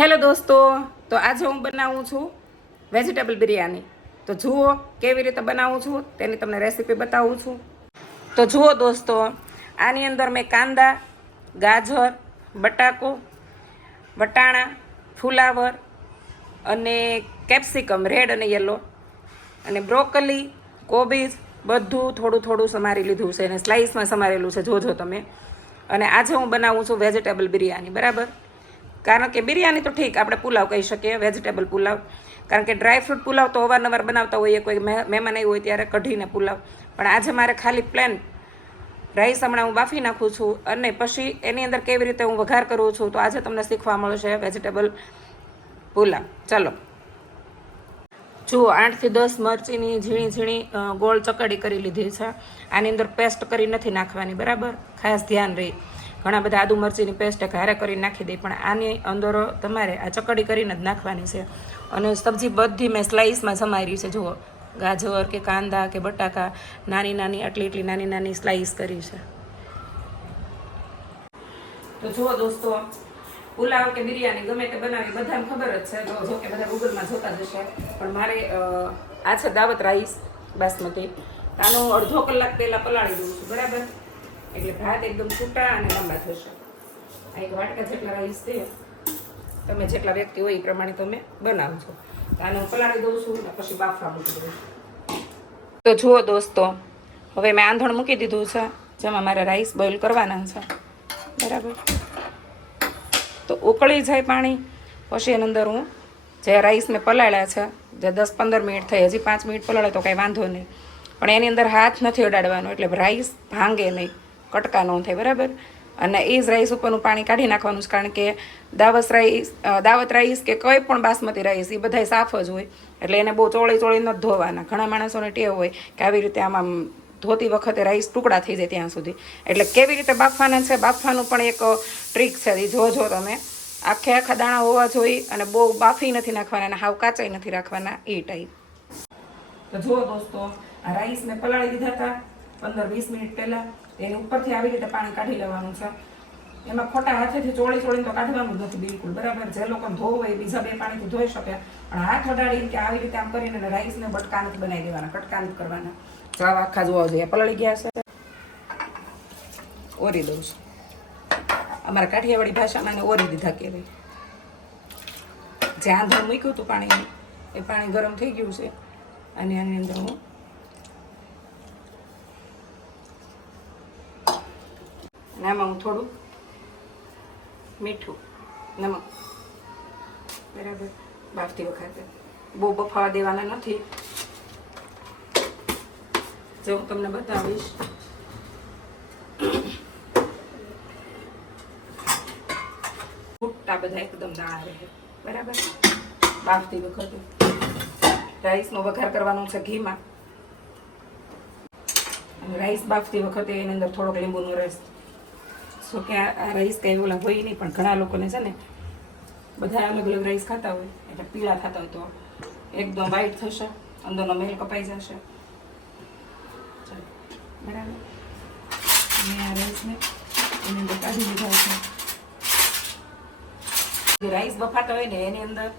Hello દોસ્તો, તો આજે હું બનાવું છું વેજીટેબલ બિરયાની. તો જુઓ કેવી રીતે બનાવું છું, તેની તમને રેસીપી બતાવું છું. તો જુઓ દોસ્તો, આની અંદર મેં કાંદા, ગાજર, બટાકો, વટાણા, ફુલાવર અને કેપ્સિકમ, રેડ અને યલો, અને બ્રોકલી, કોબીજ, બધું થોડું થોડું સમારી લીધું છે, અને સ્લાઇસમાં સમારેલું છે, જોજો તમે. અને આજે હું બનાવું છું વેજીટેબલ બિરયાની, બરાબર? કારણ કે બિરયાની તો ઠીક, આપણે પુલાવ કહી શકીએ વેજીટેબલ પુલાવ. કારણ કે ડ્રાય ફ્રૂટ પુલાવ તો અવારનવાર બનાવતા હોઈએ, કોઈ મહે- મહેમાન આવ્યું હોય ત્યારે કઢીને પુલાવ. પણ આજે મારે ખાલી પ્લેન રાઈસ હમણાં હું બાફી નાખું છું અને પછી એની અંદર કેવી રીતે હું વઘાર કરું છું તો આજે તમને શીખવા મળશે વેજીટેબલ પુલાવ. ચલો. જુઓ આઠથી દસ મરચીની ઝીણી ઝીણી ગોળ ચકડી કરી લીધી છે. આની અંદર પેસ્ટ કરી નથી નાખવાની, બરાબર? ખાસ ધ્યાન રહી. ઘણા બધા આદુ મરચીની પેસ્ટ ઘારે કરી નાખી દે, પણ આની અંદર તમારે આ ચકડી કરીને જ નાખવાની છે. અને સબ્જી બધી મેં સ્લાઇસમાં સમારી છે, જુઓ. ગાજર કે કાંદા કે બટાકા, નાની નાની, આટલી એટલી નાની નાની સ્લાઇસ કરી છે. તો જુઓ દોસ્તો, પુલાવ કે બિરયાની ગમે તે બનાવી, બધાને ખબર જ છે. તો જો કે બધા ગૂગલમાં જોતા જશે પણ મારે આ છે દાવત રાઈસ, બાસમતી. આનો અડધો કલાક પહેલાં પલાળી દઉં છું, બરાબર? એટલે ભાત એકદમ છૂટા અને લાંબા થશે. આ એક વાટકા જેટલા રાઈસ છે, તમે જેટલા વ્યક્તિ હોય એ પ્રમાણે તમે બનાવજો. તો આને પલાળી દઉં છું અને પછી બાફવા મૂકી દઉં તો જુઓ દોસ્તો, હવે મેં આંધણ મૂકી દીધું છે, જેમાં મારે રાઈસ બોઇલ કરવાના છે. બરાબર? તો ઉકળી જાય પાણી, પછી એની અંદર હું જે રાઈસ મેં પલાળ્યા છે, જે દસ પંદર મિનિટ થઈ, હજી પાંચ મિનિટ પલાળે તો કાંઈ વાંધો નહીં. પણ એની અંદર હાથ નથી અડાડવાનો, એટલે રાઈસ ભાંગે નહીં. કટકા ન થાય, બરાબર? અને એ જ રાઈસ ઉપરનું પાણી કાઢી નાખવાનું છે, કારણ કે દાવત રાઈસ દાવત રાઈસ કે કોઈ પણ બાસમતી રાઈસ, એ બધાય સાફ જ હોય. એટલે એને બહુ ચોળી ચોળી નથી ધોવાના. ઘણા માણસોને ટેવ હોય કે આવી રીતે આમાં ધોતી વખતે રાઈસ ટુકડા થઈ જાય ત્યાં સુધી. એટલે કેવી રીતે બાફવાના છે? બાફવાનું પણ એક ટ્રીક છે એ જોજો તમે. આખે આખા દાણા હોવા જોઈએ અને બહુ બાફી નથી નાખવાના અને હાવ કાચાઈ નથી રાખવાના, એ ટાઈપ તો જુઓ દોસ્તો, આ રાઈસ મેં પલાળી દીધા હતા પંદર વીસ મિનિટ પહેલાં. એની ઉપરથી આવી રીતે પાણી કાઢી લેવાનું છે. એમાં ખોટા હાથેથી ચોળી ચોળીને તો કાઢવાનું નથી બિલકુલ, બરાબર? જે લોકો ધોવું હોય બીજા બે પાણીથી ધોઈ શકે, પણ હાથ અડાડીને કે આવી રીતે આમ કરીને રાઈસને બટકા નથી બનાવી દેવાના, કટકા નથી કરવાના. જો આખા જોવા જોઈએ પલળી ગયા છે. ઓરી દઉં છું. અમારા કાઠિયાવાડી ભાષામાં એને ઓરી દીધા કહેવાય. જે આંધણ મૂક્યું હતું પાણી, એ પાણી ગરમ થઈ ગયું છે. અને આની અંદર હું આમાં હું થોડું મીઠું, નમક, બરાબર, બાફતી વખતે. બહુ બફાવા દેવાના નથી. જો હું તમને બતાવીશ. ફૂટતા બધા એકદમ દાણા રહે. બરાબર? બાફતી વખતે. રાઈસનો વઘાર કરવાનો છે ઘીમાં. રાઈસ બાફતી વખતે એની અંદર થોડોક લીંબુનો રસ સો કે આ રાઈસ કંઈ ઓલા હોય નહીં, પણ ઘણા લોકોને છે ને બધા અલગ અલગ રાઈસ ખાતા હોય, એટલે પીળા થતા હોય તો એકદમ વ્હાઈટ થશે, અંદરનો મેલ કપાઈ જશે. બરાબર. અને આ રાઈસને એની અંદર કાઢી રાઈસ બફાતા હોય ને, એની અંદર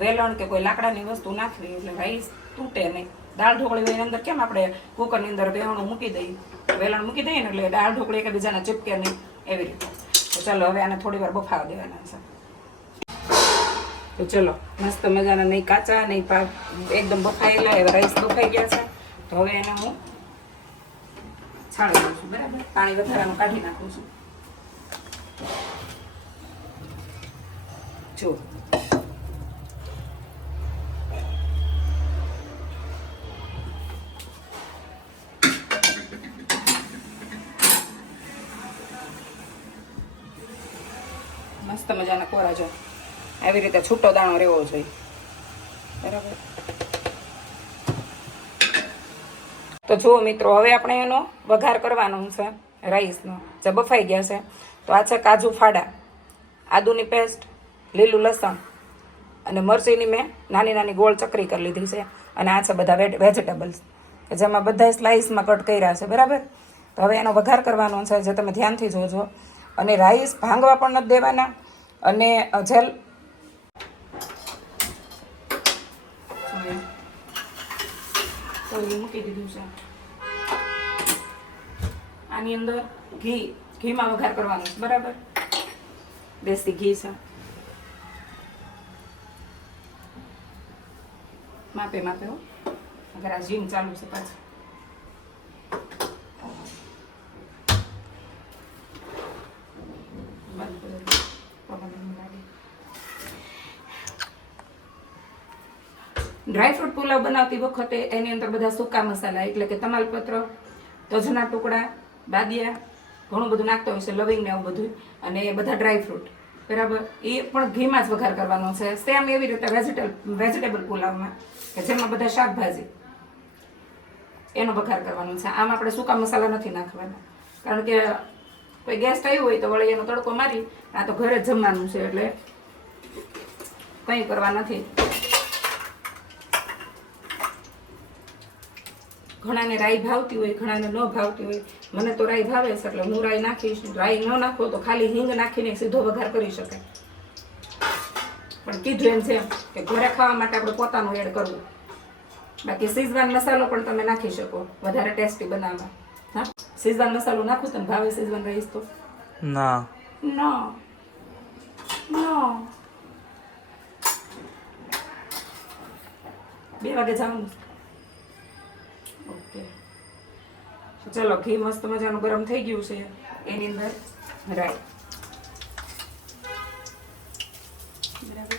વેલણ કે કોઈ લાકડાની વસ્તુ નાખવી, એટલે રાઈસ તૂટે નહીં. દાળ ઢોકળી હોય અંદર કેમ આપણે કુકરની અંદર વેવણું મૂકી દઈએ? વેલણ મૂકી દઈએ ને, એટલે દાળ ઢોકળી એકબીજાના ચીપકે નહીં. એવી રીતે. તો ચાલો, હવે આને થોડી વાર બફાવા દેવાના છે. તો ચલો, મસ્ત મજાના નહીં કાચા, નહીં પા એકદમ બફાયેલા એવા રાઈસ બફાઈ ગયા છે. તો હવે એને હું છાણી દઉં છું, બરાબર? પાણી વધારાનું કાઢી નાખું છું. જો મસ્ત મજાના કોરા જો. આવી રીતે છૂટો દાણો રહેવો જોઈએ. બરાબર. તો જુઓ મિત્રો, હવે આપણે એનો વઘાર કરવાનો છે, રાઈસનો. જે બફાઈ ગયા છે. તો આ છે કાજુ ફાડા, આદુની પેસ્ટ, લીલું લસણ અને મરચીની મેં નાની નાની ગોળ ચકરી કરી લીધી છે. અને આ છે બધા વેજીટેબલ્સ. કે જેમાં બધા સ્લાઇસમાં કટ કર્યા છે, બરાબર? તો હવે એનો વઘાર કરવાનો છે, જે તમે ધ્યાનથી જોજો. અને રાઈસ ભાંગવા પણ નથી દેવાના. અને જલ. મૂકી દીધું છે. આની અંદર ઘી, ઘીમાં વઘાર કરવાનું બરાબર? દેશી ઘી છે. માપે માપે, હો. વઘાર જીમ ચાલુ છે પાછું. ડ્રાયફ્રૂટ પુલાવ બનાવતી વખતે એની અંદર બધા સૂકા મસાલા, એટલે કે તમાલપત્ર, તજના ટુકડા, બાદિયા, ઘણું બધું નાખતો હોય છે, લવિંગ ને એવું બધું, અને બધા ડ્રાયફ્રૂટ બરાબર? એ પણ ઘીમાં જ વઘાર કરવાનો છે. સેમ એવી રીતે વેજીટેબલ વેજીટેબલ પુલાવમાં, કે જેમાં બધા શાકભાજી, એનો વઘાર કરવાનો છે. આમ આપણે સૂકા મસાલા નથી નાખવાના. કારણ કે કોઈ ગેસ્ટ આવ્યું હોય તો વળી એનો તડકો મારી, આ તો ઘરે જ જમવાનું છે, એટલે કંઈ કરવા નથી. ઘણાને રાઈ ભાવતી હોય ઘણાને ન ભાવતી હોય. મને તો રાઈ ભાવે છે એટલે હું રાઈ નાખીશ. રાઈ ન નાખો તો ખાલી હિંગ નાખીને સીધો વઘાર કરી શકાય. પણ કીધું એમ છે કે ઘરે ખાવા માટે આપણે પોતાનું એડ કરવું. બાકી સીઝવાન મસાલો પણ તમે નાખી શકો વધારે ટેસ્ટી બનાવવા. હા? સીઝવાન મસાલો નાખું તને ભાવે સીઝવાન રહીશ તો? ના. No. બે વાગે જવાનું ચલો, ઘી મસ્ત મજાનું ગરમ થઈ ગયું છે. એની અંદર રાઈ. બરાબર.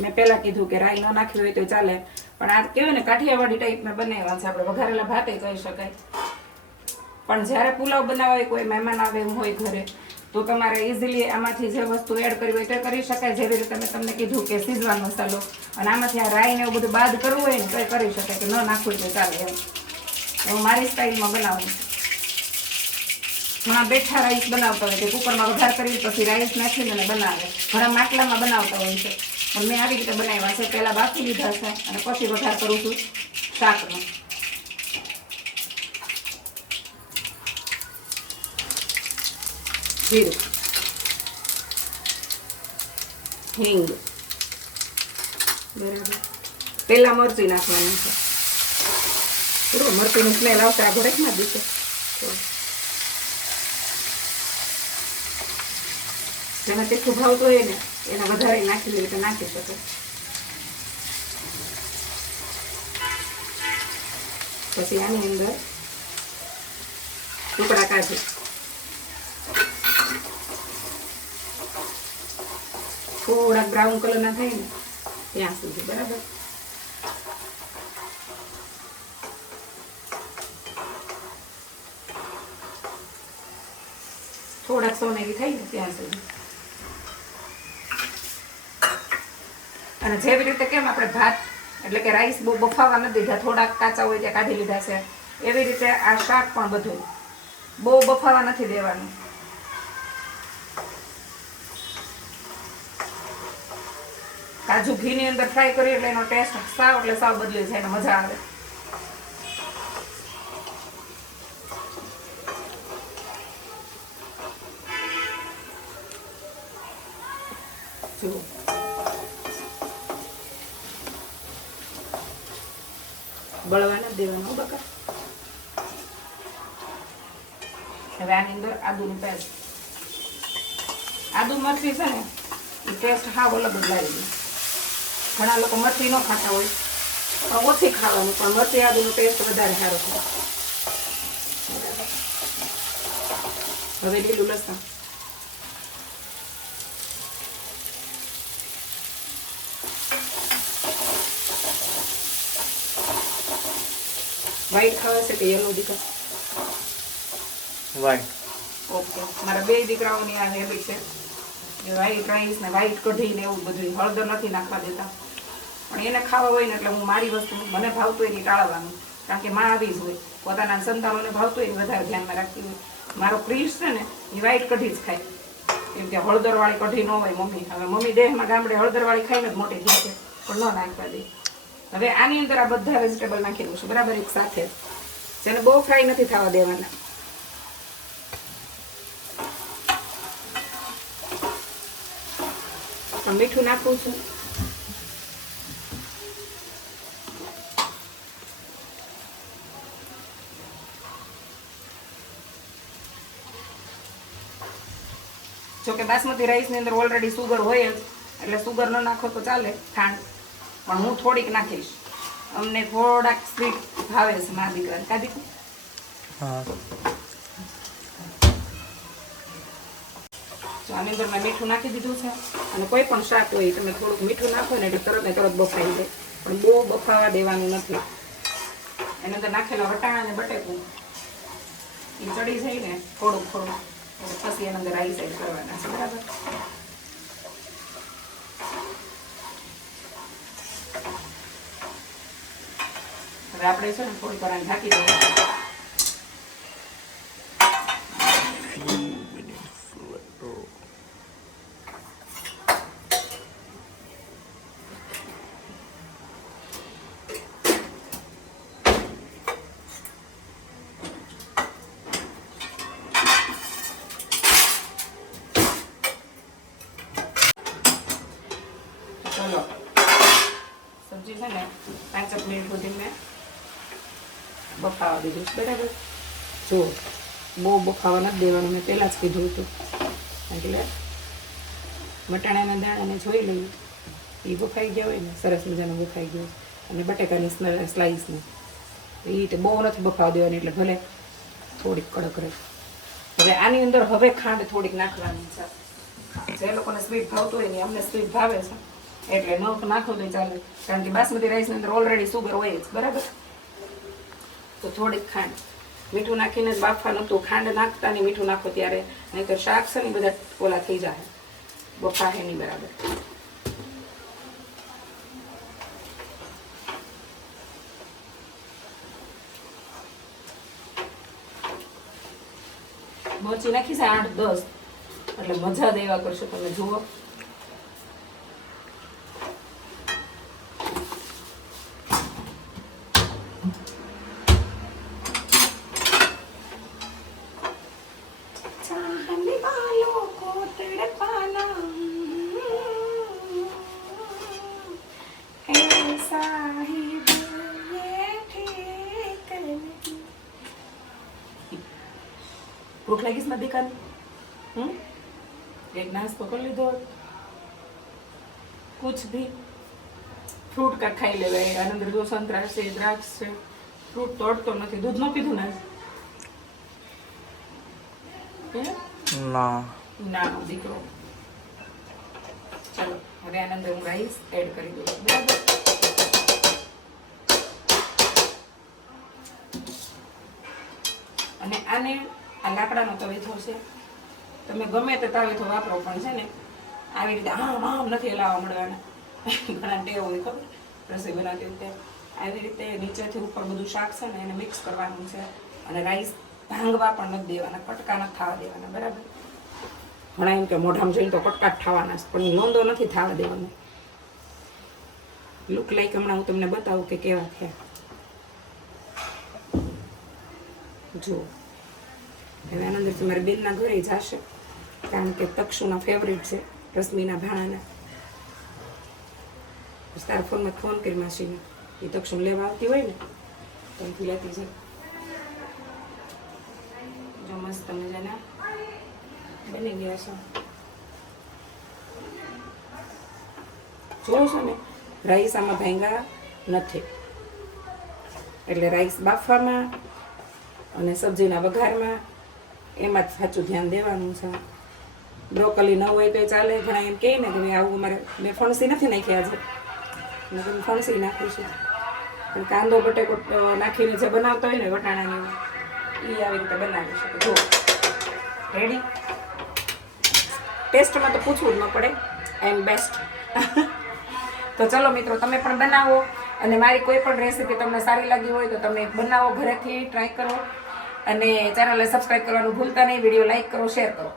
મેં પહેલાં કીધું કે રાઈ ન નાખી હોય તો ચાલે, પણ આ કહેવાય ને, કાઠિયાવાડી ટાઈપના બનાવ્યા છે આપણે. વઘારેલા ભાતે કહી શકાય. પણ જ્યારે પુલાવ બનાવવા હોય કોઈ મહેમાન આવે એવું હોય ઘરે, તો તમારે ઇઝીલી આમાંથી જે વસ્તુ એડ કરવી હોય તે કરી શકાય. જેવી રીતે મેં તમને કીધું કે સીઝવાન મસાલો. અને આમાંથી આ રાઈ ને એવું બધું બાદ કરવું હોય ને, તો કરી શકાય. કે ન નાખવું તો ચાલે એમ. એવું મારી સ્ટાઇલમાં બનાવું ઘણા બેઠા રાઈસ બનાવતા હોય છે. કુકરમાં વઘાર કરી પછી રાઈસ નાખીને અને બનાવે. ઘણા માટલામાં બનાવતા હોય છે. પણ મેં આવી રીતે બનાવ્યા છે. પહેલાં બાફી લીધા છે અને પછી વઘાર કરું છું શાકનો. જીરું. હિંગ. બરાબર. પહેલાં મરચી નાખવાનું છે. પૂરો મરચીની સ્મેલ આવશે. આ ઘરે ના દીશે જેને તીખું ભાવતું હોય ને એને વધારે નાખી લેવી તો નાખી શકો. પછી આની અંદર ટુકડા કાઢી થોડાક બ્રાઉન કલરના થાય ને, ત્યાં સુધી. બરાબર? થોડાક સોનેરી થઈ ને ત્યાં સુધી. અને જેવી રીતે કેમ આપણે ભાત, એટલે કે રાઈસ બહુ બફાવા નથી દીધા, થોડાક કાચા હોય ત્યાં કાઢી લીધા છે, એવી રીતે આ શાક પણ બધું બહુ બફાવા નથી દેવાનું. કાજુ ઘીની અંદર ફ્રાય કરી એટલે એનો ટેસ્ટ સાવ એટલે સાવ બદલી જાય મજા આવે. જુઓ બળવાના દેવાનો બકા. હવે આની અંદર આદુની પેસ્ટ. આદુ મરચી છે ને, એ ટેસ્ટ હાવ અલગ જ લાવી ઘણા લોકો મરચી ન ખાતા હોય. પણ ઓછી ખાવાનું, પણ મરચી આદુનો ટેસ્ટ વધારે સારો છે. હવે લીલું લસણ. વ્હાઈટ ખાવા છે કે યલો દીકરા? વાઈટ ઓકે મારા બે દીકરાઓની આ હેબિટ છે. કે વ્હાઈટ રાઈસ ને વ્હાઈટ કઢી ને એવું બધું. હળદર નથી નાખવા દેતા. પણ એને ખાવા હોય ને એટલે હું મારી વસ્તુ મને ભાવતું હોય એની ટાળવાનું. કારણ કે માં આવી જ હોય. પોતાના સંતાનોને ભાવતું હોય ને વધારે ધ્યાનમાં રાખતી હોય. મારો ક્રિશ છે ને એ વ્હાઈટ કઢી જ ખાય. કેમ કે હળદરવાળી કઢી ન હોય મમ્મી. હવે મમ્મી દેહમાં ગામડે હળદરવાળી ખાઈને જ મોટી થાય છે. પણ ન નાખવા દે. હવે આની અંદર આ બધા વેજીટેબલ નાખી દઉં છું. બરાબર એક સાથે. જેને બહુ ફ્રાય નથી થવા દેવાના. મીઠું નાખું છું. જોકે બાસમતી રાઈસની અંદર ઓલરેડી સુગર હોય જ. એટલે સુગર ન નાખો તો ચાલે, ખાંડ. પણ હું થોડીક નાખીશ. અમને થોડાક સ્વીટ ભાવે છે મારા દીકરા કા દીકુ? હા. આની અંદર મેં મીઠું નાખી દીધું છે. અને કોઈ પણ શાક હોય તમે થોડુંક મીઠું નાખો ને એટલે તરત ને તરત બફાઈ જાય. પણ બહુ બફાવા દેવાનું નથી. એની અંદર નાખેલા વટાણા અને બટેકું. એ ચડી જાય ને થોડુંક થોડુંક. પછી એની અંદર આવી એડ કરવાના છે. બરાબર? હવે આપણે છે ને થોડીક વાર ઢાંકી દઈએ. પાંચ મિનિટ સુધી બફાવા દીધું બરાબર? જો બહુ બફાવા નથી દેવાનું, મેં પહેલાં જ કીધું હતું. એટલે મટાણાના દાણાને જોઈ લઈએ. એ બફાઈ ગયા હોય ને, સરસ મજાનું બફાઈ ગયું. અને બટેકાની સ્લાઈસને. એ રીતે બહુ નથી બફાવા દેવાની, એટલે ભલે થોડીક કડક રહે. હવે આની અંદર હવે ખાંડ થોડીક નાખવાની છે. જે લોકોને સ્વીટ ભાવતું હોય ને અમને સ્વીટ ભાવે છે. એટલે ન નાખો તો ચાલે. કારણ કે બાસમતી રાઈસની અંદર ઓલરેડી સુગર હોય જ, બરાબર? તો થોડીક ખાંડ. મીઠું નાખીને જ બાફવા નહોતું ખાંડ નાખતા ને મીઠું નાખો ત્યારે નહીં તો શાક છે ને બધા ઓલા થઈ જાય. બફાહે નહીં બરાબર. મરચી નાખી આઠ દસ. એટલે મજા દેવા કરશો તમે, જુઓ. ભૂખ લાગીશ મારી દીકરાને હમ એક નાસ પકડ લીધો કુછ ભી ફ્રૂટ કા ખાઈ લેવાય આનંદ અંદર સંતરા છે દ્રાક્ષ છે ફ્રૂટ તોડતો નથી દૂધ નો પીધું ના ના ના દીકરો ચાલો હવે આનંદ હું રાઈસ એડ કરી દઉં બરાબર અને આને આ લાકડાનો તવેથો છે. તમે ગમે તે તવેથો વાપરો પણ છે ને, આવી રીતે આમ આમ નથી હલાવવા મળવાના. ઘણા ટેવ હોય ખબર? રસોઈ બનાવતી વખતે આવી રીતે નીચેથી ઉપર બધું શાક છે ને એને મિક્સ કરવાનું છે અને રાઈસ ભાંગવા પણ નથી દેવાના, કટકા નથી થવા દેવાના, બરાબર? ઘણા એમ કે મોઢામાં જોઈને તો કટકા જ થવાના છે, પણ લોંદો નથી થવા દેવાનો. લુક લાઈક હમણાં હું તમને બતાવું કે કેવા થયા. જુઓ. હવે આના અંદર તમારે બેનના ઘરે જશે. કારણ કે તક્ષુના ફેવરેટ છે, રશ્મિના ભાણાના. તારા ફોનમાં ફોન કરી માસીને. એ તક્ષુ લેવા આવતી હોય ને, તો અહીંથી લેતી જાય. જો મસ્ત મજાના બની ગયા છો. જોવો છો ને રાઈસ આમાં ભેંગા નથી. એટલે રાઈસ બાફવામાં અને સબ્જીના વઘારમાં એમાં જ સાચું ધ્યાન દેવાનું છે. બ્રોકલી ન હોય તો ચાલે, ઘણા એમ કહે ને કે ભાઈ આવું મારે મેં ફણસી નથી નાખી આજે. મેં તમે ફણસી નાખું છું. પણ કાંદો, બટેકો નાખીને જે બનાવતા હોય ને વટાણાની એ આવી રીતે બનાવી શકે. જો રેડી ટેસ્ટમાં તો પૂછવું જ ન પડે. આઈ એમ બેસ્ટ તો ચલો મિત્રો, તમે પણ બનાવો. અને મારી કોઈ પણ રેસીપી તમને સારી લાગી હોય તો તમે બનાવો, ઘરેથી ટ્રાય કરો. અને ચેનલને સબસ્ક્રાઈબ કરવાનું ભૂલતા નહીં વીડિયો લાઈક કરો શેર કરો.